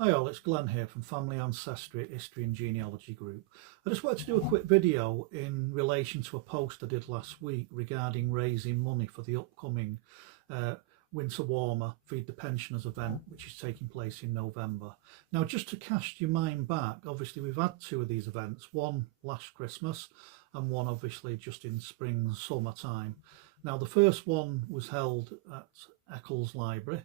Hi all, it's Glenn here from Family Ancestry, History and Genealogy Group. I just wanted to do a quick video in relation to a post I did last week regarding raising money for the upcoming Winter Warmer Feed the Pensioners event, which is taking place in November. Now, just to cast your mind back, obviously we've had two of these events, one last Christmas and one obviously just in spring and summer time. Now, the first one was held at Eccles Library.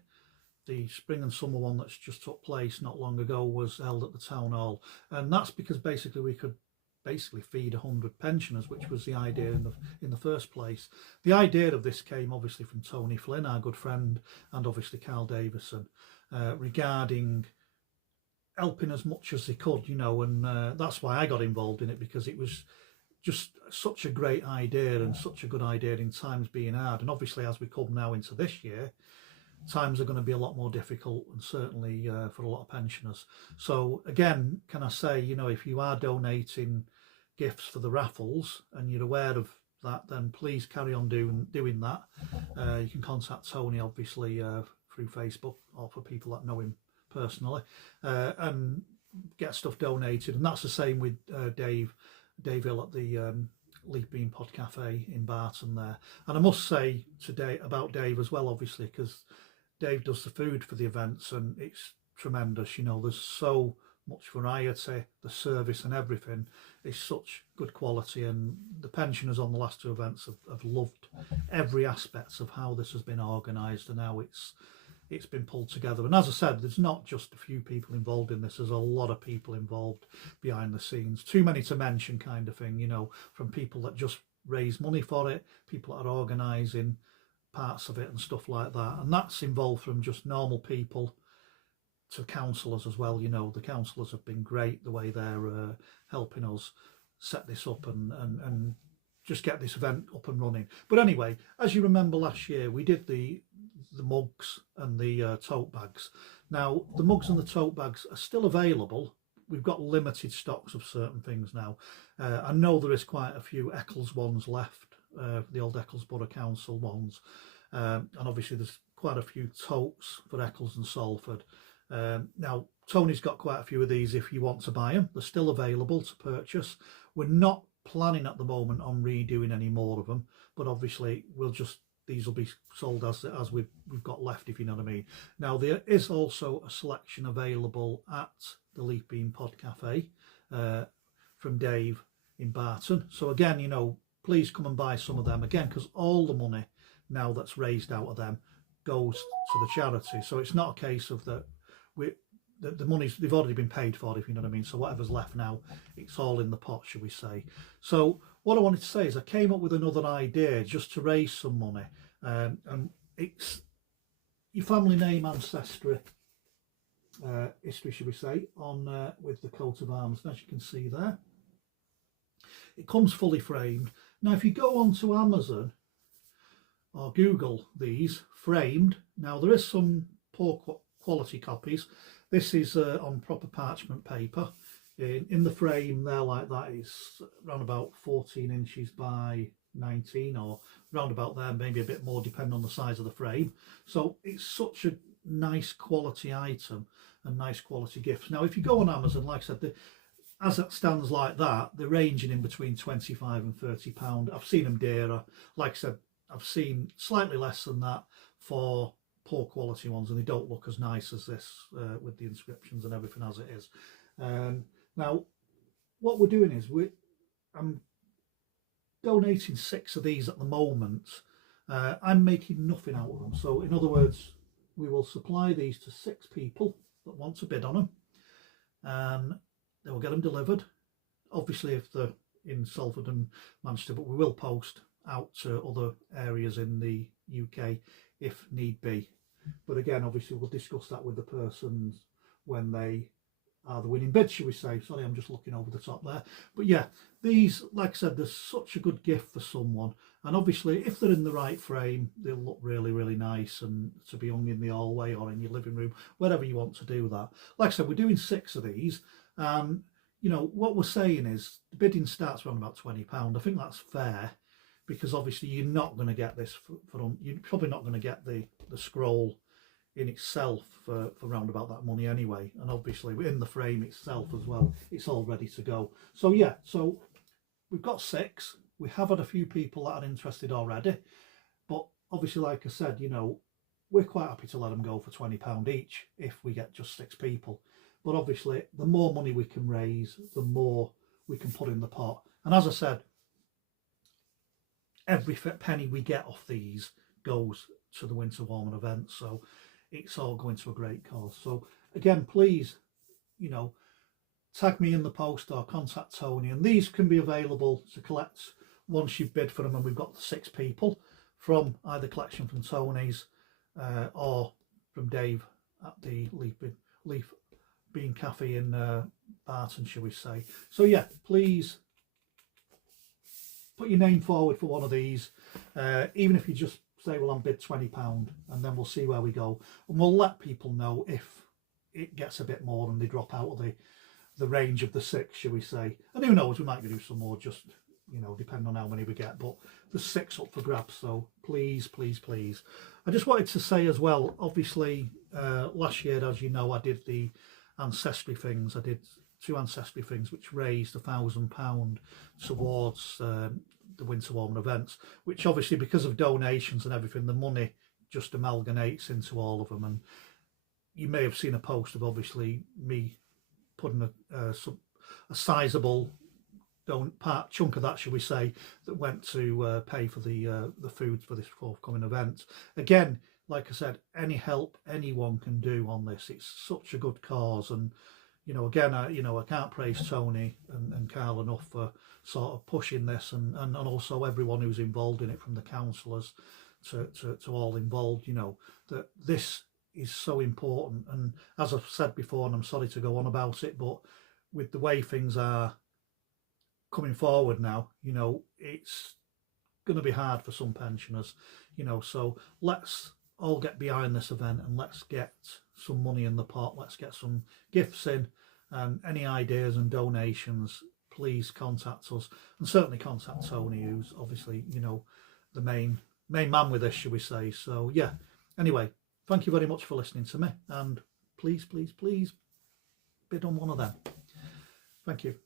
The spring and summer one that's just took place not long ago was held at the town hall, and that's because basically we could feed 100 pensioners, which was the idea in the first place. The idea of this came obviously from Tony Flynn, our good friend, and obviously Carl Davison, regarding helping as much as they could, you know, and that's why I got involved in it, because it was just such a great idea and such a good idea in times being hard. And obviously as we come now into this year, times are going to be a lot more difficult, and certainly for a lot of pensioners. So again, can I say, you know, if you are donating gifts for the raffles and you're aware of that, then please carry on doing that. You can contact Tony obviously through Facebook, or for people that know him personally, and get stuff donated. And that's the same with Dave Hill at the Leaf Bean Pod Cafe in Barton there. And I must say today about Dave as well, obviously, because Dave does the food for the events and it's tremendous. You know, there's so much variety, the service and everything is such good quality, and the pensioners on the last two events have loved every aspect of how this has been organised and how it's been pulled together. And as I said, there's not just a few people involved in this, there's a lot of people involved behind the scenes, too many to mention kind of thing, you know, from people that just raise money for it, people that are organising parts of it and stuff like that. And that's involved from just normal people to councillors as well. You know, the councillors have been great the way they're helping us set this up and just get this event up and running. But anyway, as you remember last year, we did the mugs and the tote bags. Now, the mugs and the tote bags are still available. We've got limited stocks of certain things now. I know there is quite a few Eccles ones left, the old Eccles Borough Council ones, and obviously there's quite a few totes for Eccles and Salford. Now, Tony's got quite a few of these if you want to buy them. They're still available to purchase. We're not planning at the moment on redoing any more of them, but obviously these will be sold as we've got left, if you know what I mean. Now, there is also a selection available at the Leaf Bean Pod Cafe from Dave in Barton. So again, you know, please come and buy some of them again, because all the money now that's raised out of them goes to the charity. So it's not a case of that the money's, they've already been paid for, if you know what I mean. So whatever's left now, it's all in the pot, shall we say. So what I wanted to say is I came up with another idea just to raise some money, and it's your family name ancestry history, should we say, on with the coat of arms. And as you can see there, it comes fully framed. Now, if you go onto Amazon or Google these framed, now there is some poor quality copies. This is on proper parchment paper. In the frame there like that is around about 14 inches by 19, or round about there, maybe a bit more depending on the size of the frame. So it's such a nice quality item and nice quality gifts. Now, if you go on Amazon, like I said, as it stands like that, they're ranging in between 25 and 30 pound. I've seen them dearer. Like I said, I've seen slightly less than that for poor quality ones, and they don't look as nice as this with the inscriptions and everything as it is. Now, what we're doing is I'm donating 6 of these at the moment. I'm making nothing out of them. So in other words, we will supply these to 6 people that want to bid on them, and they will get them delivered. Obviously, if they're in Salford and Manchester, but we will post out to other areas in the UK if need be. But again, obviously, we'll discuss that with the persons when they are the winning bid, shall we say. Sorry, I'm just looking over the top there. But yeah, these, like I said, they're such a good gift for someone. And obviously, if they're in the right frame, they'll look really, really nice, and to be hung in the hallway or in your living room, wherever you want to do that. Like I said, we're doing 6 of these. You know, what we're saying is the bidding starts around about £20. I think that's fair, because obviously you're not going to get this you're probably not going to get the scroll in itself for round about that money anyway, and obviously in the frame itself as well, it's all ready to go. So yeah, so we've got 6. We have had a few people that are interested already, but obviously, like I said, you know, we're quite happy to let them go for £20 each if we get just 6 people. But obviously, the more money we can raise, the more we can put in the pot. And as I said, every penny we get off these goes to the winter warming event, so it's all going to a great cause. So again, please, you know, tag me in the post or contact Tony, and these can be available to collect once you've bid for them and we've got the 6 people, from either collection from Tony's or from Dave at the Leaf Bean Cafe in Barton, shall we say. So yeah, please put your name forward for one of these, even if you just say, well, I'm bid £20, and then we'll see where we go, and we'll let people know if it gets a bit more and they drop out of the range of the 6, shall we say. And who knows, we might do some more, just, you know, depending on how many we get, but the 6 up for grabs. So please, please, please. I just wanted to say as well, obviously last year, as you know, I did the ancestry things. I did 2 ancestry things which raised £1,000 towards the winter warming events, which obviously, because of donations and everything, the money just amalgamates into all of them. And you may have seen a post of obviously me putting a sizable chunk of that, shall we say, that went to pay for the food for this forthcoming event. Again, like I said, any help anyone can do on this, it's such a good cause. And you know, again, I can't praise Tony and Carl enough for sort of pushing this, and also everyone who's involved in it, from the councillors to all involved, you know, that this is so important. And as I've said before, and I'm sorry to go on about it, but with the way things are coming forward now, you know, it's going to be hard for some pensioners, you know. So let's all get behind this event and let's get some money in the pot. Let's get some gifts in, and any ideas and donations, please contact us, and certainly contact Tony, who's obviously, you know, the main man with this, shall we say. So yeah, anyway, thank you very much for listening to me, and please, please, please bid on one of them. Thank you.